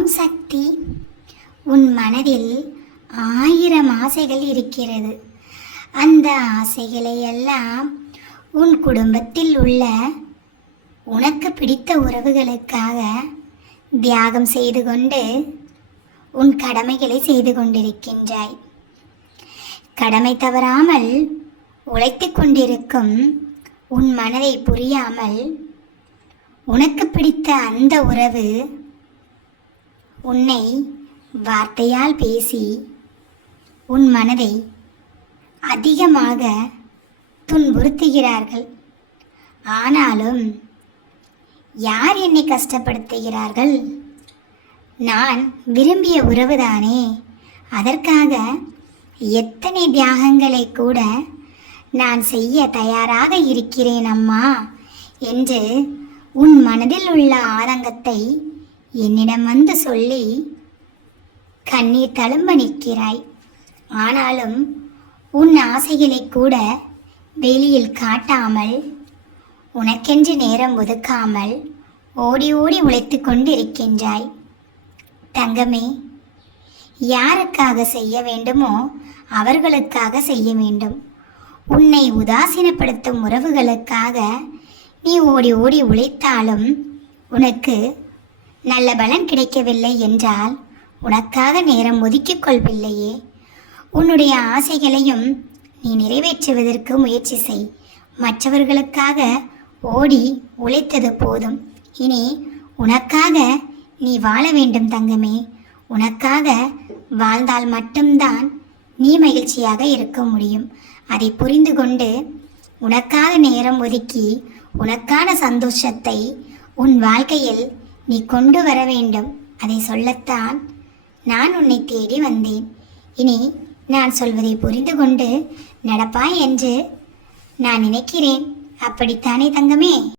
ஓம் சக்தி. உன் மனதில் 1000 ஆசைகள் இருக்கிறது. அந்த ஆசைகளை எல்லாம் உன் குடும்பத்தில் உள்ள உனக்கு பிடித்த உறவுகளுக்காக தியாகம் செய்து கொண்டு உன் கடமைகளை செய்து கொண்டிருக்கின்றாய். கடமை தவறாமல் உழைத்து கொண்டிருக்கும் உன் மனதை புரியாமல் உனக்கு பிடித்த அந்த உறவு உன்னை வார்த்தையால் பேசி உன் மனதை அதிகமாக துன்புறுத்துகிறார்கள். ஆனாலும் யார் என்னை கஷ்டப்படுத்துகிறார்கள்? நான் விரும்பிய உறவுதானே, அதற்காக எத்தனை தியாகங்களை கூட நான் செய்ய தயாராக இருக்கிறேன் அம்மா என்று உன் மனதில் உள்ள ஆதங்கத்தை என்னிடம் வந்து சொல்லி கண்ணீர் தழும்ப நிற்கிறாய். ஆனாலும் உன் ஆசைகளை கூட வெளியில் காட்டாமல் உனக்கென்று நேரம் ஒதுக்காமல் ஓடி ஓடி உழைத்து கொண்டிருக்கின்றாய். தங்கமே, யாருக்காக செய்ய வேண்டுமோ அவர்களுக்காக செய்ய வேண்டும். உன்னை உதாசீனப்படுத்தும் உறவுகளுக்காக நீ ஓடி ஓடி உழைத்தாலும் உனக்கு நல்ல பலன் கிடைக்கவில்லை என்றால் உனக்காக நேரம் ஒதுக்கிக் கொள்வில்லையே. உன்னுடைய ஆசைகளையும் நீ நிறைவேற்றுவதற்கு முயற்சி செய். மற்றவர்களுக்காக ஓடி உழைத்தது போதும். இனி உனக்காக நீ வாழ வேண்டும் தங்கமே. உனக்காக வாழ்ந்தால் மட்டும்தான் நீ மகிழ்ச்சியாக இருக்க முடியும். அதை புரிந்து கொண்டு உனக்காக நேரம் ஒதுக்கி உனக்கான சந்தோஷத்தை உன் வாழ்க்கையில் நீ கொண்டு வர வேண்டும். அதை சொல்லத்தான் நான் உன்னை தேடி வந்தேன். இனி நான் சொல்வதை புரிந்து கொண்டு நடப்பாய் என்று நான் நினைக்கிறேன். அப்படித்தானே தங்கமே?